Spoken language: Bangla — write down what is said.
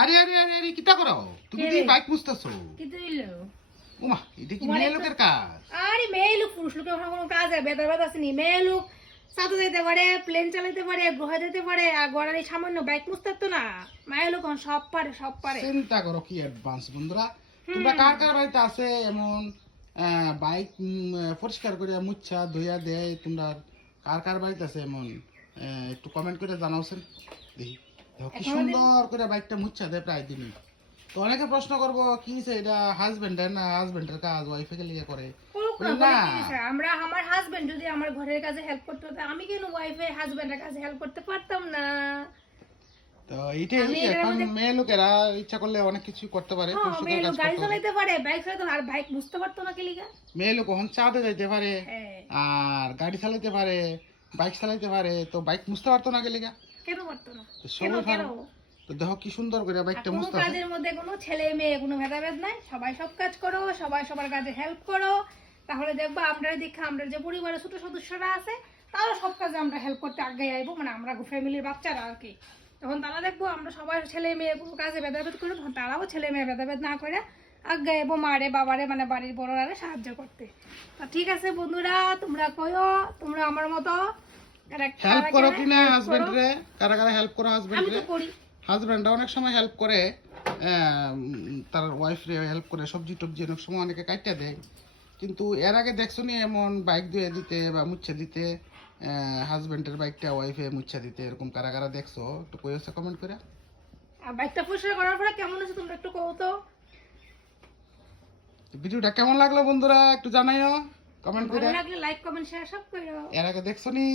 আরে আরে আরে আরে কিটা করো তুমি কি বাইক মুছতাছো? কি দিলো? ওমা এটা কি মেয়ে লোকের কাজ? আরে মেয়ে লোক পুরুষ লোকের কোনো কাজ আছে বেদার বাদ আসেনি। মেয়ে লোক সাথে যেতে পারে, প্লেন চালাতে পারে, গ্রহে যেতে পারে, আর গড়ার এই সামান্য বাইক মুছতে তো না। মায়ের লোক সব পারে, সব পারে। চিন্তা করো কি অ্যাডভান্স বন্ধুরা। তোমরা কার কার বাড়িতে আছে এমন বাইক পরিষ্কার করে মুচ্ছা ধুইয়া দেয়? তোমরা কার কার বাড়িতে আছে এমন একটু কমেন্ট করে জানাওছেন দেখি। দেখো কি সুন্দর করে বাইকটা মুচ্ছা দেয় প্রায় দিনই। তো অনেকে প্রশ্ন করবো কি হইছে এটা হাজবেন্ডের না হাজবেন্ডের কাজ ওয়াইফে কে লিয়ে করে না। আমরা আমার হাজবেন্ড যদি আমার ঘরের কাজে হেল্প করতে হতো আমি কেন ওয়াইফে হাজবেন্ডের কাজে হেল্প করতে পারতাম না? তো এইটাই এখন মেয়ে লোকেরা ইচ্ছা করলে অনেক কিছু করতে পারে, মেয়ে লোক গাড়ি চালাতে পারে, বাইক চালাতে আর বাইক বুঝতে পারতো না কি লিগা? মেয়ে লোক এখন চাঁদে যাইতে পারে আর গাড়ি চালাতে পারে, বাইক চালাতে পারে, তো বাইক মুছতে পারতো না গেলে কেন পারতো না? কেন কেন? তো দেখো কি সুন্দর করে বাইকটা মুছতে আছে। কাজের মধ্যে কোনো ছেলে মেয়ে কোনো ভেদাভেদ নাই, সবাই সব কাজ করো, সবাই সবার কাজে হেল্প করো, তাহলে দেখবো আমরা দেখে আমরা যে পরিবারের ছোট সদস্যরা আছে তারা সব কাজে আমরা হেল্প করতে আগে আইবো, মানে আমরা ফ্যামিলির বাচ্চারা আর কি। তখন তারা দেখবো আমরা সবাই ছেলে মেয়ে কোনো কাজে ভেদাভেদ করি, তখন তারাও ছেলে মেয়ে ভেদাভেদ না করে আগে আইবো মারে বাবারে মানে বাড়ির বড়রা সাহায্য করতে। তো ঠিক আছে বন্ধুরা, তোমরা কইও তোমরা আমার মতো হেল্প করো কিনা হাজবেন্ড রে, কারা কারা হেল্প করো হাজবেন্ড রে? আমি তো করি। হাজবেন্ড অনেক সময় হেল্প করে, তার ওয়াইফ রে হেল্প করে, সবজি টবজি অনেক সময় অনেকে কাটতে দেয়। কিন্তু এর আগে দেখছো নি এমন বাইক ধুয়ে দিতে বা মুচ্ছা দিতে, হাজবেন্ডের বাইকটা ওয়াইফে মুচ্ছা দিতে, এরকম কারা কারা দেখছো একটু কইছে কমেন্ট করে। আর বাইকটা পরিষ্কার করার পরে কেমন আছে তোমরা একটু কও তো। ভিডিওটা কেমন লাগলো বন্ধুরা একটু জানাইও কমেন্ট করে। ভালো লাগলে লাইক কমেন্ট শেয়ার সব করো। এর আগে দেখছো নি?